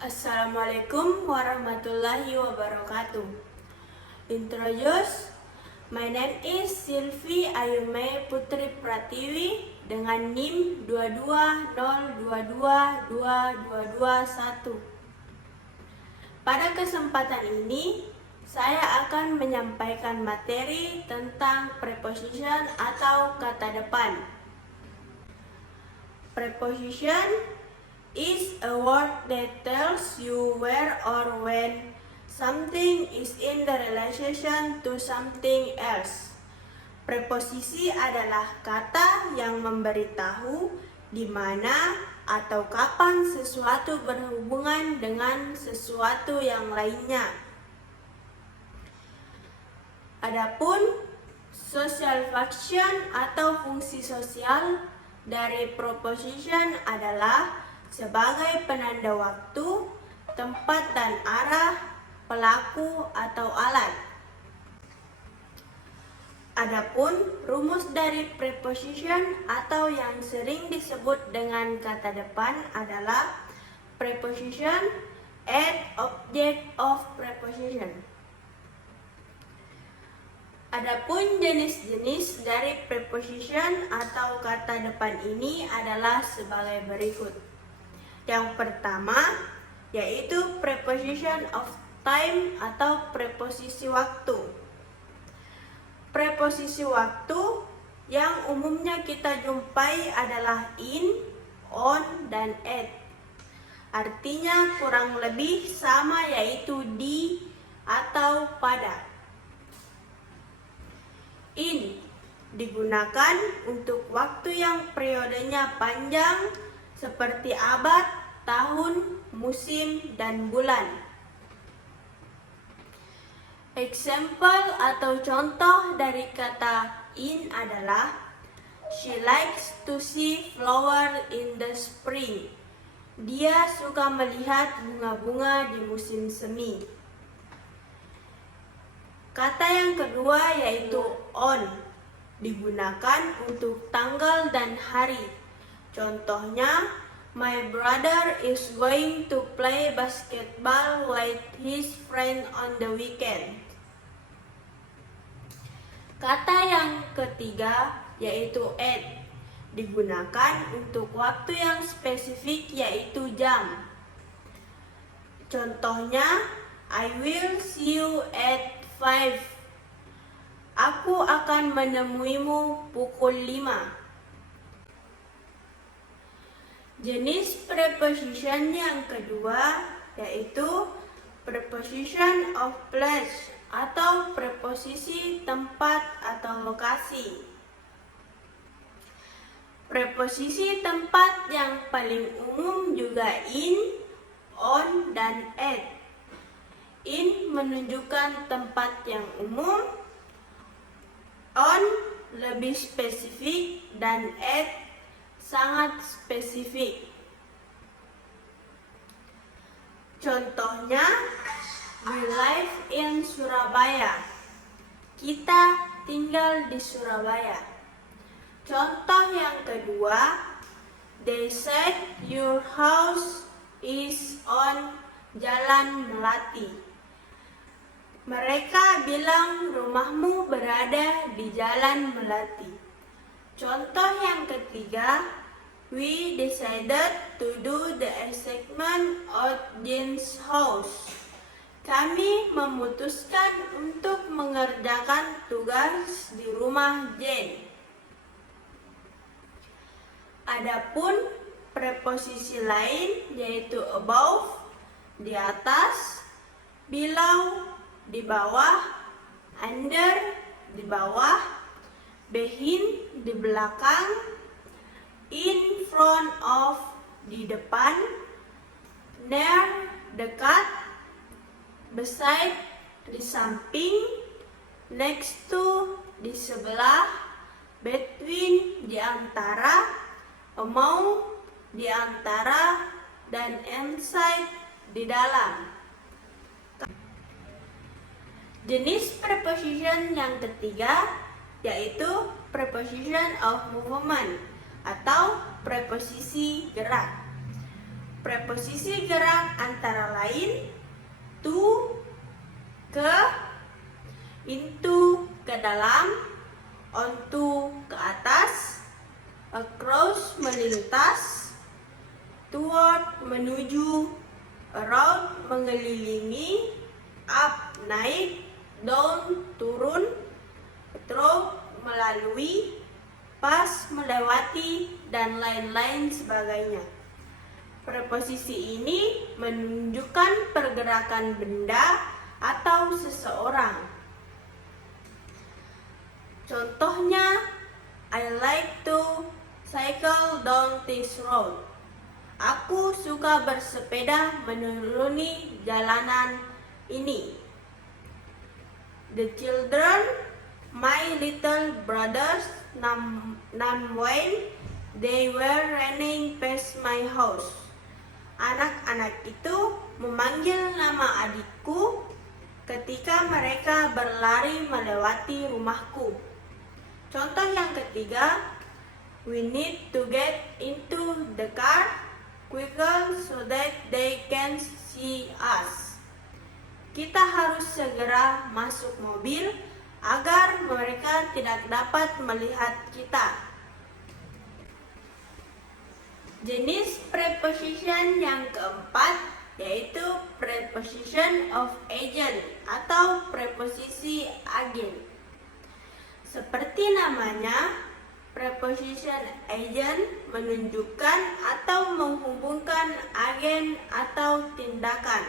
Assalamualaikum warahmatullahi wabarakatuh. Introduce, my name is Silvi Ayume Putri Pratiwi dengan NIM 220222221. Pada kesempatan ini, saya akan menyampaikan materi tentang preposition atau kata depan. Preposition is a word that tells you where or when something is in the relation to something else. Preposisi adalah kata yang memberitahu di mana atau kapan sesuatu berhubungan dengan sesuatu yang lainnya. Adapun social function atau fungsi sosial dari preposition adalah sebagai penanda waktu, tempat dan arah, pelaku atau alat. Adapun rumus dari preposition atau yang sering disebut dengan kata depan adalah preposition and object of preposition. Adapun jenis-jenis dari preposition atau kata depan ini adalah sebagai berikut. Yang pertama yaitu preposition of time atau preposisi waktu. Preposisi waktu yang umumnya kita jumpai adalah in, on, dan at. Artinya kurang lebih sama, yaitu di atau pada. In digunakan untuk waktu yang periodenya panjang seperti abad, tahun, musim, dan bulan. Example atau contoh dari kata in adalah she likes to see flower in the spring. Dia suka melihat bunga-bunga di musim semi. Kata yang kedua yaitu on digunakan untuk tanggal dan hari. Contohnya, my brother is going to play basketball with his friend on the weekend. Kata yang ketiga yaitu at digunakan untuk waktu yang spesifik yaitu jam. Contohnya, I will see you at 5. Aku akan menemuimu pukul 5. Jenis preposition yang kedua yaitu preposition of place atau preposisi tempat atau lokasi. Preposisi tempat yang paling umum juga in, on, dan at. In menunjukkan tempat yang umum, on lebih spesifik, dan at sangat spesifik. Contohnya, we live in Surabaya. Kita tinggal di Surabaya. Contoh yang kedua, they said your house is on Jalan Melati. Mereka bilang rumahmu berada di Jalan Melati. Contoh yang ketiga, we decided to do the assignment at Jane's house. Kami memutuskan untuk mengerjakan tugas di rumah Jane. Adapun preposisi lain yaitu above, di atas, below, di bawah, under, di bawah, behind, di belakang, in front of, di depan, near, dekat, beside, di samping, next to, di sebelah, between, di antara, among, di antara, dan inside, di dalam. Jenis preposition yang ketiga yaitu preposition of movement atau preposisi gerak. Preposisi gerak antara lain to, ke, into, ke dalam, onto, ke atas, across, melintas, toward, menuju, around, mengelilingi, up, naik, down, turun, through, melalui, pass, melewati, dan lain-lain sebagainya. Preposisi ini menunjukkan pergerakan benda atau seseorang. Contohnya, I like to cycle down this road. Aku suka bersepeda menuruni jalanan ini. The children, my little brothers, named Wayne, they were running past my house. Anak-anak itu memanggil nama adikku ketika mereka berlari melewati rumahku. Contoh yang ketiga, we need to get into the car quicker so that they can see us. Kita harus segera masuk mobil agar mereka tidak dapat melihat kita. Jenis preposition yang keempat yaitu preposition of agent atau preposisi agen. Seperti namanya, preposition agent menunjukkan atau menghubungkan agen atau tindakan.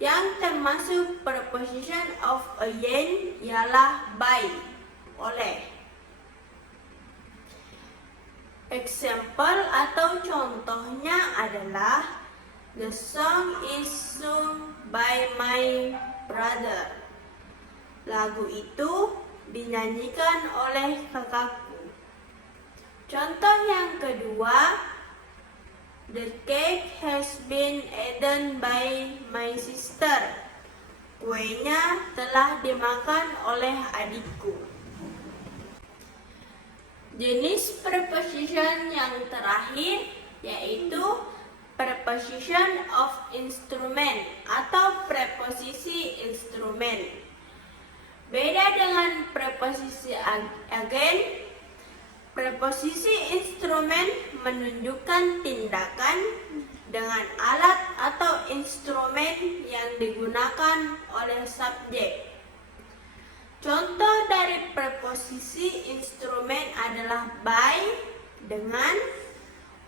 Yang termasuk preposition of agent ialah by, oleh. Example atau contohnya adalah the song is sung by my brother. Lagu itu dinyanyikan oleh kakakku. Contoh yang kedua, the cake has been eaten by my sister. Kuenya telah dimakan oleh adikku. Jenis preposition yang terakhir yaitu preposition of instrument atau preposisi instrumen. Beda dengan preposisi agen, preposisi instrumen menunjukkan tindakan dengan alat atau instrumen yang digunakan oleh subjek. Contoh dari preposisi instrumen adalah by, dengan,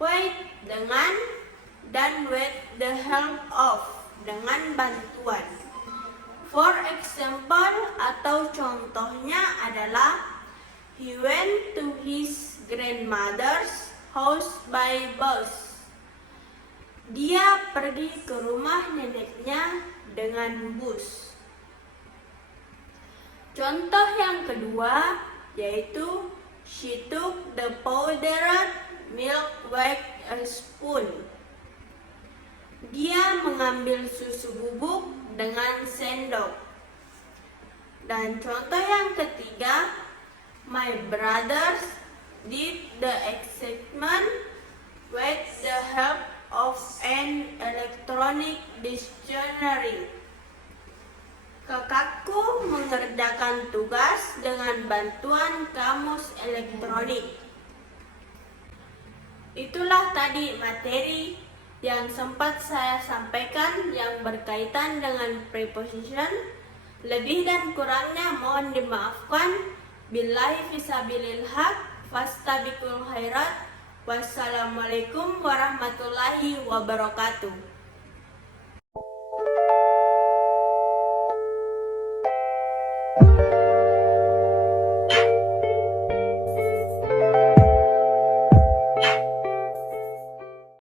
with, dengan, dan with the help of, dengan bantuan. For example atau contohnya adalah he went to his grandmother's house by bus. Dia pergi ke rumah neneknya dengan bus. Contoh yang kedua yaitu she took the powdered milk with a spoon. Dia mengambil susu bubuk dengan sendok. Dan contoh yang ketiga, my brothers did the excitement with the help of an electronic dictionary. Kakakku mengerjakan tugas dengan bantuan kamus elektronik. Itulah tadi materi yang sempat saya sampaikan yang berkaitan dengan preposition. Lebih dan kurangnya mohon dimaafkan. Billahi fisabilil haq, fastabiqul khairat. Wassalamualaikum warahmatullahi wabarakatuh.